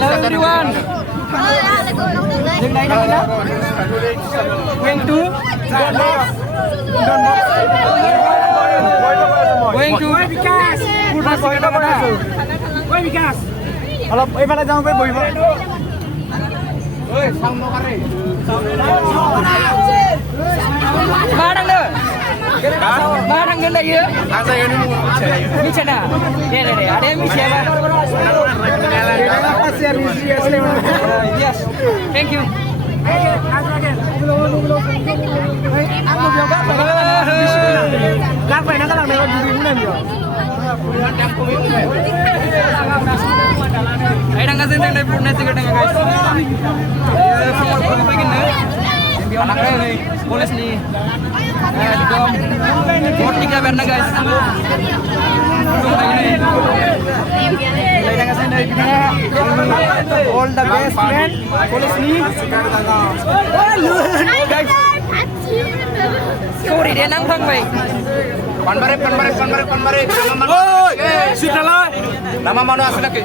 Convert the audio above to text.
31 dừng đây đâu đó Quên tú Quên tú Vikas Purna Boy đâu đó Quên Vikas Kalau ibarat jangan boy boy Oi sang mau kare Barang deh Barang ganda ya Asa ini Michana deh ada yang siapa Yes thank you Aku bilang Gak pernah kalau lewat di bulan yo. Ay nang kasi nang purna tiga tanga guys. Semua ko begin na. Biar nak ni polis ni. Dikom. Vote tiga berna guys. Ay nang kasi na all the best man. Polis ni. Guys. Sorry dia nang thang vậy. Panbarep. Nama mana? Oi, sudah lah. Nama mana asal ke?